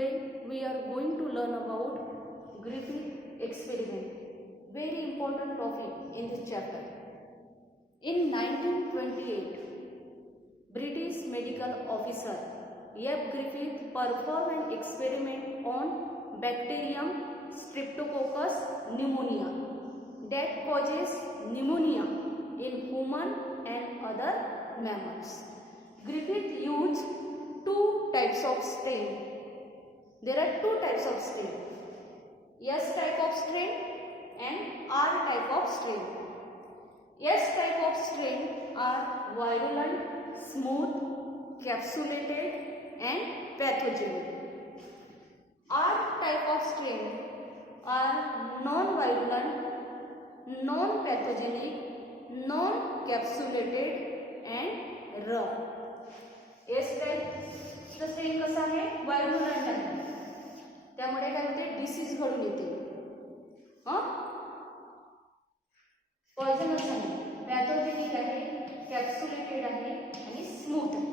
Today we are going to learn about Griffith experiment. Very important topic in this chapter. In 1928, British medical officer F. Griffith performed an experiment on bacterium Streptococcus pneumonia that causes pneumonia in human and other mammals. Griffith used two types of strain. There are two types of strain, S type of strain and R type of strain. S type of strain are virulent, smooth, capsulated and pathogenic. R type of strain are non-virulent, non-pathogenic, non-capsulated and rough. S टाईपचा strain कसा आहे, व्हायरुलंट आहे, त्यामुळे काय होते, डिसीज घडून येते. पॉइझनस आहे, पॅथोजेनिक आहे, कॅप्सुलेटेड आहे आणि स्मूथ आहे.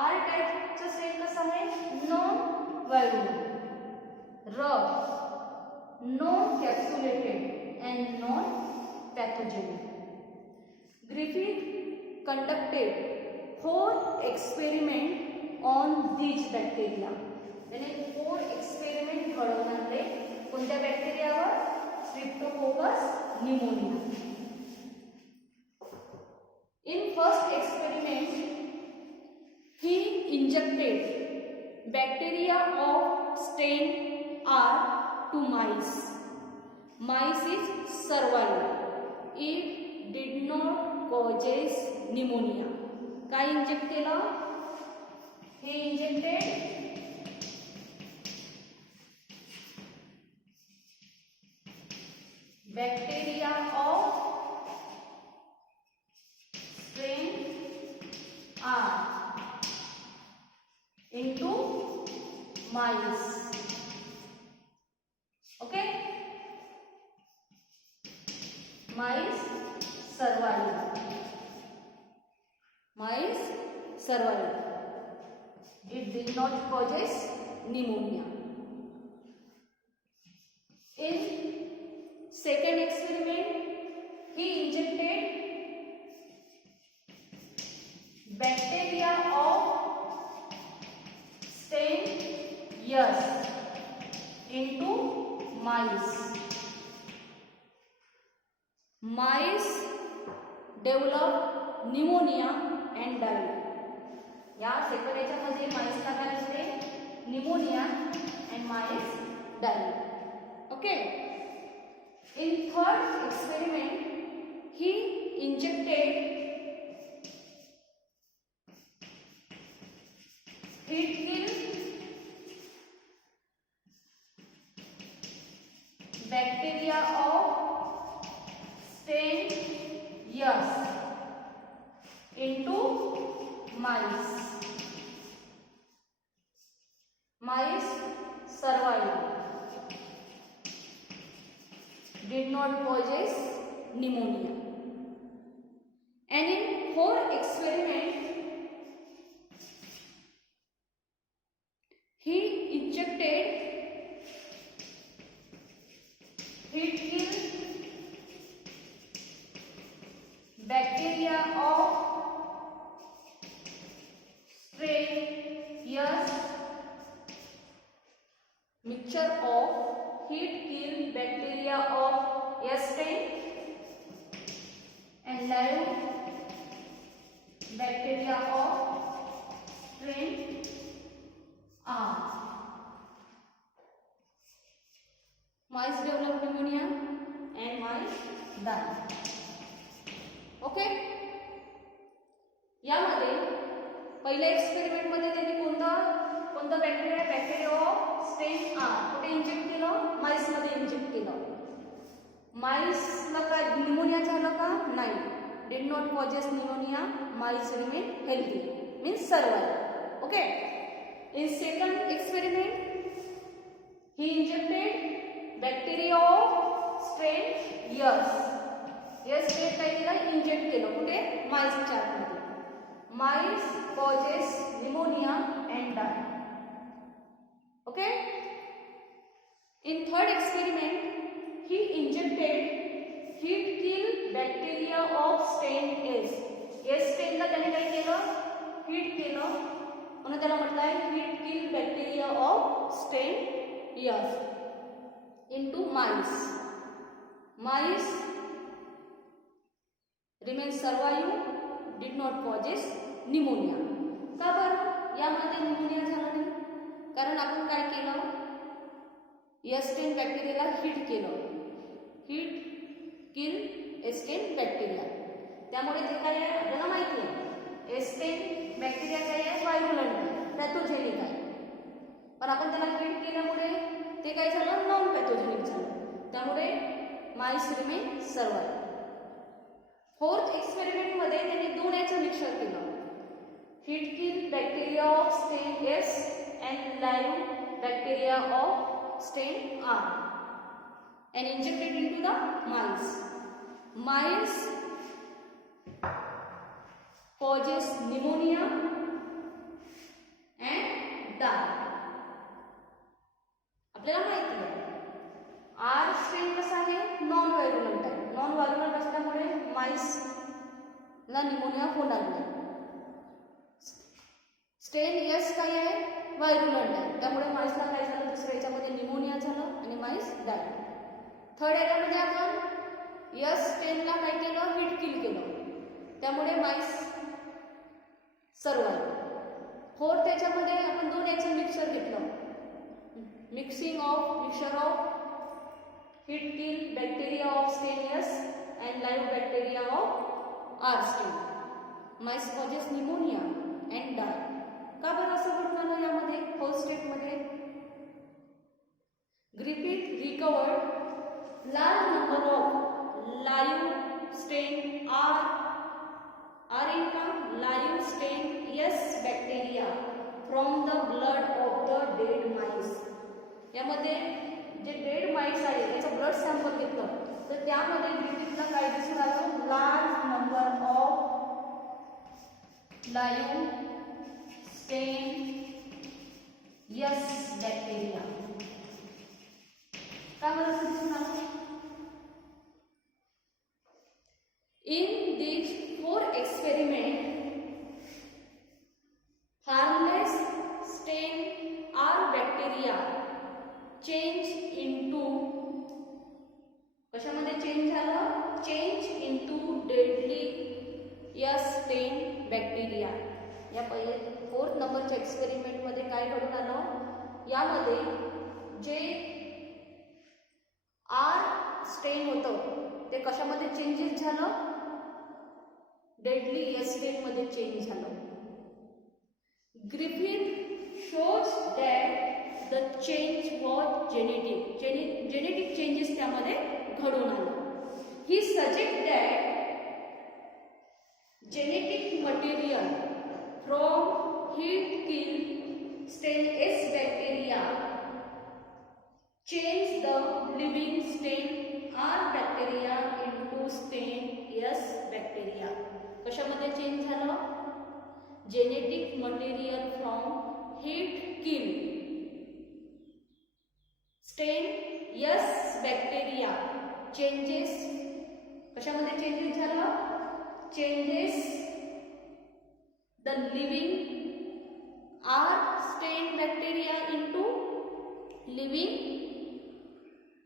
आर टाईपचा स्ट्रेन कसा आहे, non virulent, rough, non capsulated and non pathogenic. Griffith conducted 4 experiment on these bacteria. यानी 4 experiment घडवून आणले कोणत्या बॅक्टेरियावर, Streptococcus pneumonia. In first experiment he injected bacteria of strain R to mice. Mice is survived. It did not causes pneumonia. काय inject केलं, हे injected bacteria of strain R into mice. Okay, mice survived. Mice survived. It did not causes pneumonia. In second experiment, he injected bacteria of strain S into mice. Mice developed pneumonia and died. या सेकंड याच्यामध्ये माइसला काय होते, pneumonia and mice died. Okay. In third experiment he injected heat kill bacteria of strain S into mice. Mice survived. Did not causes pneumonia. And in fourth experiment, he injected heat kill bacteria of S, mixture of heat kill bacteria of S strain and live bacteria of strain R. Mice develop pneumonia and mice die. Okay. यामध्ये पहिल्या एक्सपेरिमेंट मध्ये त्यांनी कोणता bacteria of strain R कुठे इंजेक्ट केलं, माइस मध्ये इंजेक्ट केलं. माइसला काय न्यूमोनिया झालं का, नाही. Did not causes pneumonia. Mice remain healthy, means survive. Okay. In second experiment he injected bacteria of strain S strain काय केलं, इंजेक्ट केलं कुठे, माइसच्या आतमध्ये. Mice causes pneumonia and die. ग्रिपेड heat kill bacteria of stand S. S स्टेनला त्याने काय केलं, हीट केलं, म्हणून त्याला म्हटलं आहे heat kill bacteria of stand S into mice. Mice remain survive, did not causes pneumonia. का बरं यामध्ये pneumonia झाला नाही? कारण आपण काय केलं, एस्टेन बॅक्टेरियाला हीट केलं, हीट किल एस्टेन बॅक्टेरिया. त्यामुळे ते काय आहे आपल्याला माहिती आहे, एस्टेन बॅक्टेरिया काय आहे, व्हायरुलंट पॅथोजेनिक आहे. पण आपण त्याला हीट केल्यामुळे ते काय झालं, नॉन पॅथोजेनिक झालं. त्यामुळे mice remain survive. Fourth experiment मध्ये त्यांनी दोन याचं मिक्सचर केलं, heat kill bacteria of stand S and live bacteria of strain R and injected into the mice. Mice causes pneumonia and die. आपल्याला माहिती आहे आर स्ट्रेन कसा आहे, नॉन व्हायरुलंट आहे. नॉन व्हायरुलंट असल्यामुळे माइसला निमोनिया होणार नाही. स्टेन एस काय आहे, व्हायरुलंट आहे. त्यामुळे माइसला काय झालं, दुसऱ्या याच्यामध्ये निमोनिया झालं आणि माइस डाय. थर्ड एरियामध्ये आपण एस स्टेनला काय केलं, हीट किल केलं, त्यामुळे माइस सर्वाइव्ह. फोर्थ याच्यामध्ये आपण दोन याचं मिक्सचर घेतलं, mixture of heat kill bacteria of stand S and live bacteria of R stain. Mice causes pneumonia and die. का बरं असं घडलं ना यामध्ये, फोर्थ स्टेपमध्ये Griffith recovered large number of live stain are in live stain yes bacteria from the blood of the dead mice. यामध्ये जे dead mice आहे त्याचा ब्लड सॅम्पल घेतलं तर त्यामध्ये ग्रिफिथला काय दिसून आलं, large number of live strain S bacteria. का बरं दिसून आलं? In these four experiments, harmless stain or bacteria change into कशामध्ये चेंज झालं, change into deadly yes stain bacteria. या पहिले फोर्थ नंबरच्या एक्सपेरिमेंट मध्ये काय घडून आलं, यामध्ये जे आर स्टेन होतं ते कशामध्ये चेंजेस झालं, डेडली एस स्टेन मध्ये चेंज झालं. Griffith shows that the change was genetic changes त्यामध्ये घडून आलं. ही suggest that genetic material from heat kill stain S bacteria change the living stain R bacteria into stain S bacteria. कशामध्ये change झालं, genetic material from heat kill stain S bacteria changes, कशामध्ये changes झालं, changes the living R stand bacteria into living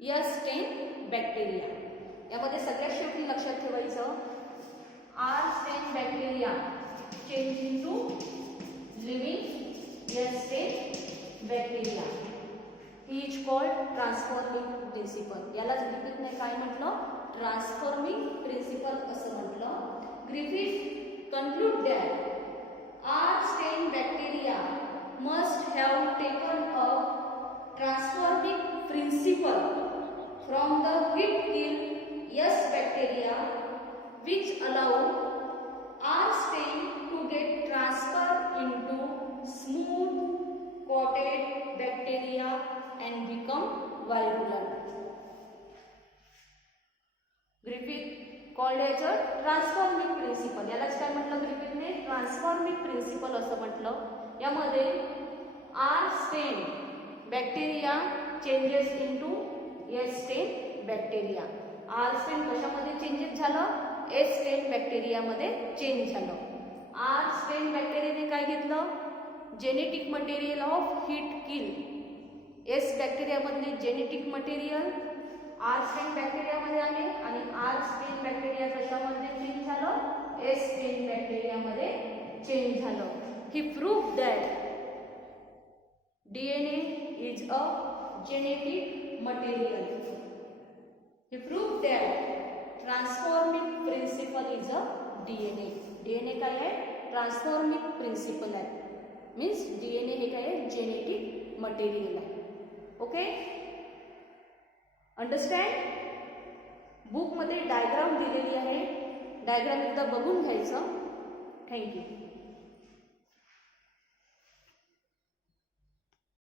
S stand bacteria. यामध्ये सगळ्यात शेवटी लक्षात ठेवायचं, R stand bacteria change into living S stand bacteria. He is called transforming principle. यालाच ग्रिफिथने काय म्हटलं, ट्रान्सफॉर्मिंग प्रिन्सिपल असं म्हटलं. Griffith concluded that R stand bacteria must have taken a transforming principle from the heat kill yes bacteria which allow R stain to get transferred into smooth coated bacteria and become virulent. Griffith called as a transforming principle. यालाच काय म्हटलं ग्रिफिथने, transforming principle असं म्हटलं. यामध्ये R stain bacteria changes into yes stain bacteria. R strain कशामध्ये changes झालं, S strain बॅक्टेरियामध्ये चेंज झालं. आर स्ट्रेन बॅक्टेरियाने काय घेतलं, genetic material of heat kill. S बॅक्टेरियामधले जेनेटिक मटेरियल आर स्ट्रेन बॅक्टेरियामध्ये आले आणि आर स्ट्रेन बॅक्टेरिया कशामध्ये चेंज झालं, एस स्ट्रेन बॅक्टेरियामध्ये चेंज झालं. ही proved that DNA is a genetic material. He proved that transforming principle is a DNA. DNA काय आहे, ट्रान्सफॉर्मिंग प्रिन्सिपल आहे. मीन्स DNA हे काय आहे, जेनेटिक मटेरियल आहे. Okay, understand. बुकमध्ये डायग्राम दिलेली आहे, डायग्राम एकदा बघून घ्यायचं. थँक्यू.